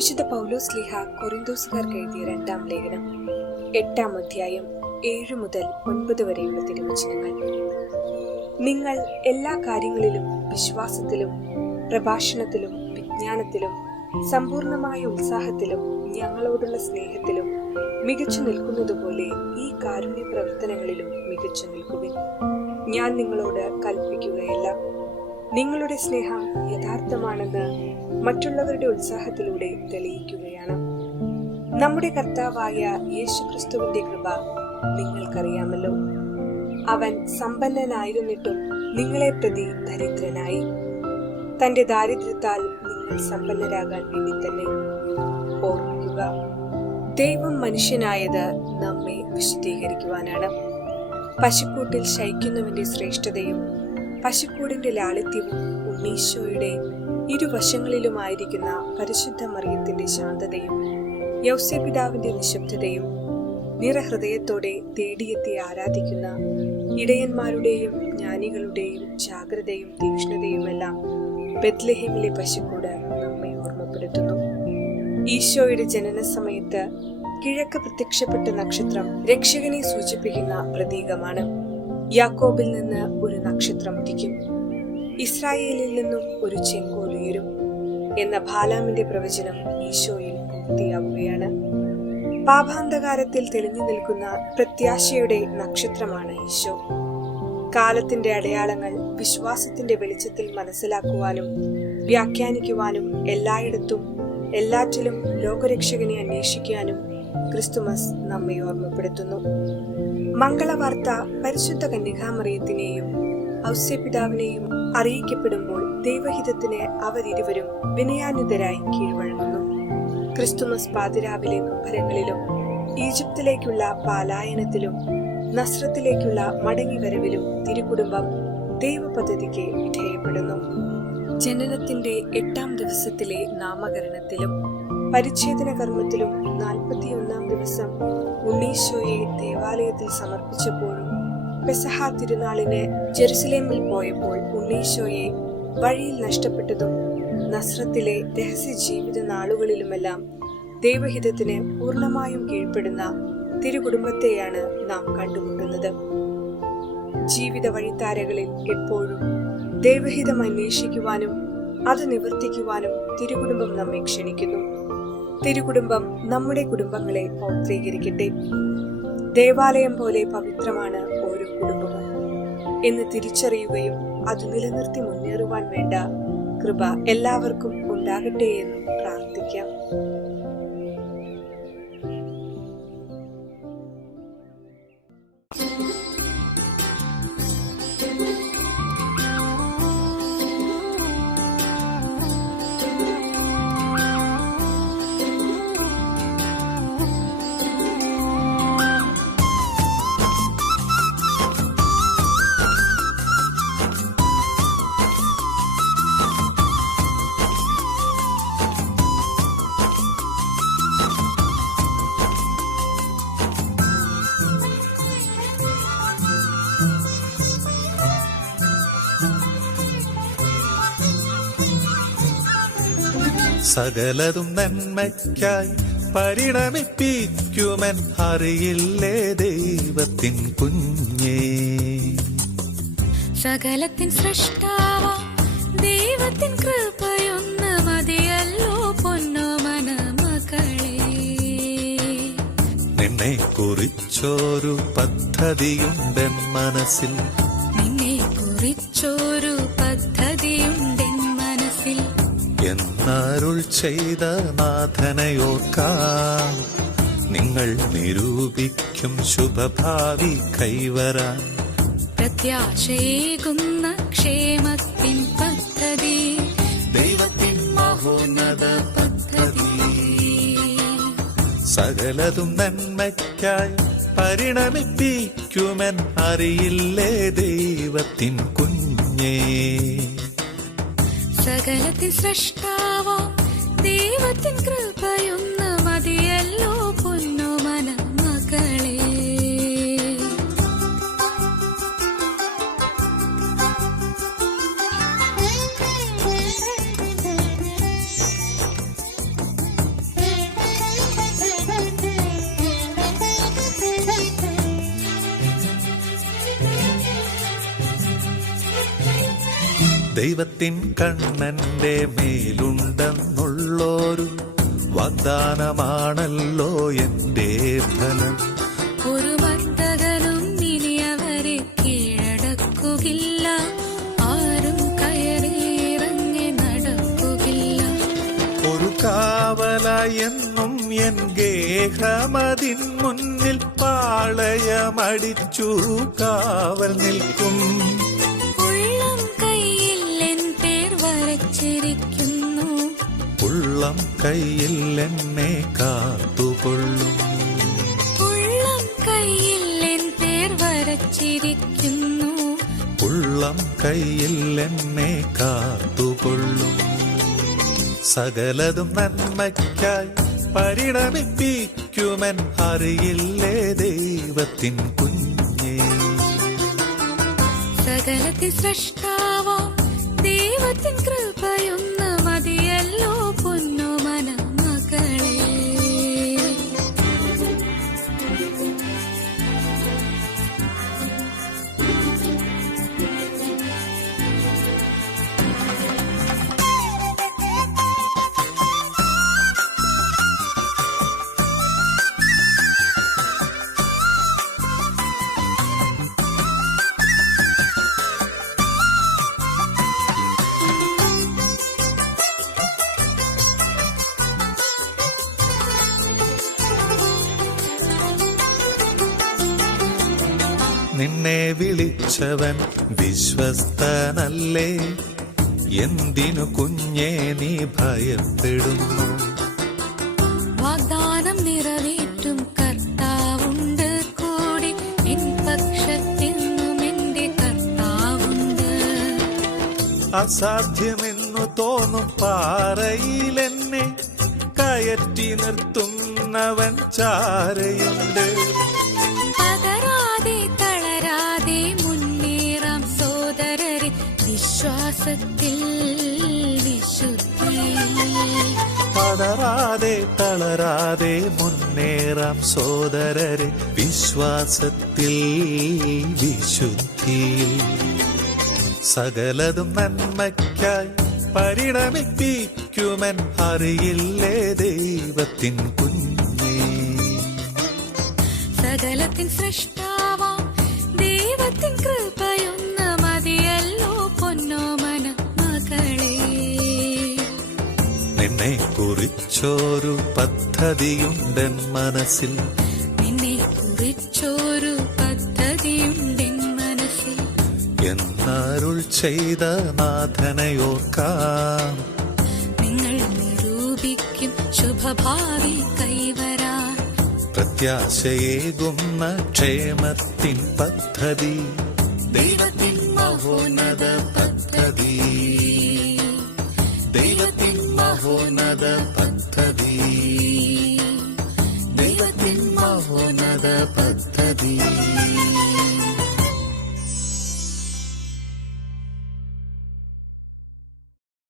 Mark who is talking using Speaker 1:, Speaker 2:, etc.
Speaker 1: വിശുദ്ധ പൗലോസ് ലിഹ കൊറിന്തോസുകാർക്ക് എഴുതിയ രണ്ടാം ലേഖനം എട്ടാം അധ്യായം ഏഴ് മുതൽ ഒൻപത് വരെയുള്ള തിരുവചനങ്ങൾ നിങ്ങൾ എല്ലാ കാര്യങ്ങളിലും വിശ്വാസത്തിലും പ്രഭാഷണത്തിലും വിജ്ഞാനത്തിലും സമ്പൂർണമായ ഉത്സാഹത്തിലും ഞങ്ങളോടുള്ള സ്നേഹത്തിലും മികച്ചു നിൽക്കുന്നതുപോലെ ഈ കാരുണ്യ പ്രവർത്തനങ്ങളിലും മികച്ചു നിൽക്കുക ഞാൻ നിങ്ങളോട് കൽപ്പിക്കുകയല്ല നിങ്ങളുടെ സ്നേഹം യഥാർത്ഥമാണെന്ന് മറ്റുള്ളവരുടെ ഉത്സാഹത്തിലൂടെ തെളിയിക്കുകയാണ് നമ്മുടെ കർത്താവായ യേശു ക്രിസ്തുവിന്റെ കൃപ നിങ്ങൾക്കറിയാമല്ലോ അവൻ സമ്പന്നനായിരുന്നിട്ടും നിങ്ങളെ പ്രതി ദരിദ്രനായി തന്റെ ദാരിദ്ര്യത്താൽ നിങ്ങൾ സമ്പന്നരാകാൻ വേണ്ടി തന്നെ ഓർമ്മിക്കുക ദൈവം മനുഷ്യനായത് നമ്മെ വിശദീകരിക്കുവാനാണ് പശുക്കൂട്ടിൽ ശയിക്കുന്നവന്റെ ശ്രേഷ്ഠതയും പശുക്കൂടിന്റെ ലാളിത്യവും ഉണ്ണീശോയുടെ ഇരുവശങ്ങളിലുമായിരിക്കുന്ന പരിശുദ്ധ മറിയത്തിന്റെ ശാന്തതയും യൗസ്യപിതാവിന്റെ നിശബ്ദതയും നിറഹൃദയത്തോടെ തേടിയെത്തി ആരാധിക്കുന്ന ഇടയന്മാരുടെയും ജ്ഞാനികളുടെയും ജാഗ്രതയും തീക്ഷ്ണതയുമെല്ലാം ബെത്ലഹേമിലെ പശുക്കൂട് നമ്മെ ഓർമ്മപ്പെടുത്തുന്നു ഈശോയുടെ ജനന സമയത്ത് കിഴക്ക് പ്രത്യക്ഷപ്പെട്ട നക്ഷത്രം രക്ഷകനെ സൂചിപ്പിക്കുന്ന പ്രതീകമാണ് യാക്കോബിൽ നിന്ന് ഒരു നക്ഷത്രം ഉദിക്കും ഇസ്രായേലിൽ നിന്നും ഒരു ഉയരും എന്ന ബാലാമിന്റെ പ്രവചനം ഈശോയിൽ പൂർത്തിയാവുകയാണ് പാപാന്ധകാരത്തിൽ തെളിഞ്ഞു നിൽക്കുന്ന പ്രത്യാശയുടെ നക്ഷത്രമാണ് ഈശോ കാലത്തിന്റെ അടയാളങ്ങൾ വിശ്വാസത്തിന്റെ വെളിച്ചത്തിൽ മനസ്സിലാക്കുവാനും വ്യാഖ്യാനിക്കുവാനും എല്ലായിടത്തും എല്ലാറ്റിലും ലോകരക്ഷകനെ അന്വേഷിക്കാനും ക്രിസ്തുമസ് നമ്മെ ഓർമ്മപ്പെടുത്തുന്നു മംഗളവാർത്ത പരിശുദ്ധ കന്യകാമറിയത്തിനെയും ഔസ്യപിതാവിനെയും അറിയിക്കപ്പെടുമ്പോൾ ദൈവഹിതത്തിന് അവരിരുവരും വിനയാനിതരായി കീഴ്വഴങ്ങുന്നു ക്രിസ്തുമസ് പാതിരാവിലെ കുംഭരങ്ങളിലും ഈജിപ്തിലേക്കുള്ള പാലായനത്തിലും നസ്രത്തിലേക്കുള്ള മടങ്ങിവരവിലും തിരുകുടുംബം ദൈവപദ്ധതിക്ക് വിധേയപ്പെടുന്നു ജനനത്തിന്റെ എട്ടാം ദിവസത്തിലെ നാമകരണത്തിലും പരിച്ഛേദന കർമ്മത്തിലും നാൽപ്പത്തിയൊന്നാം ദിവസം ഉണ്ണീശോയെ ദേവാലയത്തിൽ സമർപ്പിച്ചപ്പോഴും പെസഹ തിരുനാളിന് ജെറുസലേമിൽ പോയപ്പോൾ ഉണ്ണീശോയെ വഴിയിൽ നഷ്ടപ്പെട്ടതും നസ്രത്തിലെ രഹസ്യ ജീവിത നാളുകളിലുമെല്ലാം ദൈവഹിതത്തിന് പൂർണ്ണമായും കീഴ്പ്പെടുന്ന തിരുകുടുംബത്തെയാണ് നാം കണ്ടുമുട്ടുന്നത് ജീവിത വഴിത്താരകളിൽ എപ്പോഴും ദൈവഹിതം അന്വേഷിക്കുവാനും അത് നിവർത്തിക്കുവാനും തിരുകുടുംബം നമ്മെ ക്ഷണിക്കുന്നു തിരുകുടുംബം നമ്മുടെ കുടുംബങ്ങളെ പൗത്രീകരിക്കട്ടെ ദേവാലയം പോലെ പവിത്രമാണ് ഓരോ കുടുംബവും എന്ന് തിരിച്ചറിയുകയും അത് നിലനിർത്തി മുന്നേറുവാൻ വേണ്ട കൃപ എല്ലാവർക്കും ഉണ്ടാകട്ടെ എന്ന് പ്രാർത്ഥിക്കാം
Speaker 2: സകലതും നന്മയ്ക്കായി പരിണമിപ്പിക്കുമെൻ അറിയില്ലേ ദൈവത്തിൻ കുഞ്ഞേ
Speaker 3: സകലത്തിൻ സൃഷ്ടാവ ദൈവത്തിൻ കൃപയൊന്ന് മതിയല്ലോ പൊന്നോ മനമകളെ
Speaker 2: നിന്നെ കുറിച്ചോരു പദ്ധതിയുണ്ടെൻ മനസ്സിൽ
Speaker 3: നിന്നെ കുറിച്ചോരു പദ്ധതി
Speaker 2: അരുൾ ചെയ്ത നാഥനയോർക്കാം നിങ്ങൾ നിരൂപിക്കും ശുഭഭാവി കൈവരാൻ
Speaker 3: പ്രത്യാശയേകുന്ന ക്ഷേമത്തിൻ പദ്ധതി
Speaker 4: ദൈവത്തിൻ മഹോന്നത പദ്ധതി
Speaker 2: സകലതും നന്മയ്ക്കായി പരിണമിപ്പിക്കുമെൻ അറിയില്ലേ ദൈവത്തിൻ കുഞ്ഞേ
Speaker 3: സകലത്തിൻ സൃഷ്ടാവോ ദൈവത്തിൻ കൃപയൊന്ന് മതിയല്ലോ
Speaker 2: ദൈവത്തിൻ കണ്ണന്റെ മേലുണ്ടെന്നുള്ളോരു വാഗ്ദാനമാണല്ലോ എന്റെ ഫലം
Speaker 3: ഒരു വർത്തകനും ഇനി അവരെ കീഴടക്കുകില്ല ആരും കയറിയിറങ്ങി നടക്കുകില്ല
Speaker 2: ഒരു കാവല എന്നും എൻ ഗേഹമതിൻ മുന്നിൽ പാളയമടിച്ചു കാവൽ നിൽക്കും
Speaker 3: കാത്തിരിക്കുന്നു
Speaker 2: ഉള്ളം കയ്യിൽ എന്നെ കാത്തുകൊള്ളുന്നു
Speaker 3: ഉള്ളം കയ്യിൽ എൻ പേർ വരച്ചിരിക്കുന്നു
Speaker 2: ഉള്ളം കയ്യിൽ എന്നെ കാത്തുകൊള്ളുന്നു സകലതും നന്മയ്ക്കായി പരിണമിപ്പിക്കുമെൻ അറിയില്ലേ ദൈവത്തിൻ കുഞ്ഞേ
Speaker 3: സകലത്തിൽ സൃഷ്ടാവോ ദൈവത്തിൻ കൃപയും
Speaker 2: നിന്നെ വിളിച്ചവൻ വിശ്വസ്തനല്ലേ എന്തിനു കുഞ്ഞേ നീ ഭയപ്പെടുന്നു
Speaker 3: വാഗ്ദാനം നിറവേറ്റും കർത്താവുണ്ട് കൂടി കർത്താവുണ്ട്
Speaker 2: അസാധ്യമെന്നു തോന്നും പാറയിലെന്നെ കയറ്റി നിർത്തുന്നവൻ ചാരയുണ്ട് തളരാതെ മുന്നേറാം സോദരരെ വിശ്വാസത്തിൽ വിശുദ്ധി സകലതും നന്മയ്ക്കായി പരിണമിപ്പിക്കുമെൻ അറിയില്ലേ ദൈവത്തിൻ കുഞ്ഞി
Speaker 3: സകലത്തിൻ സൃഷ്ടാവാം ദൈവത്തിൻ കൃപ
Speaker 2: കുറിച്ചൊരു പദ്ധതിയുണ്ടെൻ മനസ്സിൽ
Speaker 3: നിന്നെ കുറിച്ചൊരു പദ്ധതിയുണ്ടെൻ മനസ്സിൽ
Speaker 2: എന്നാരുൾ ചെയ്ത നാഥനയോർക്കാം
Speaker 3: നിങ്ങൾ നിരൂപിക്കും ശുഭഭാവി കൈവരാ
Speaker 2: പ്രത്യാശയേകുന്ന ക്ഷേമത്തിൻ പദ്ധതി
Speaker 4: ദൈവത്തിൻ മഹോന്നത പദ്ധതി ദൈവത്തിൻ മഹോന്നത പദ്ധതി be.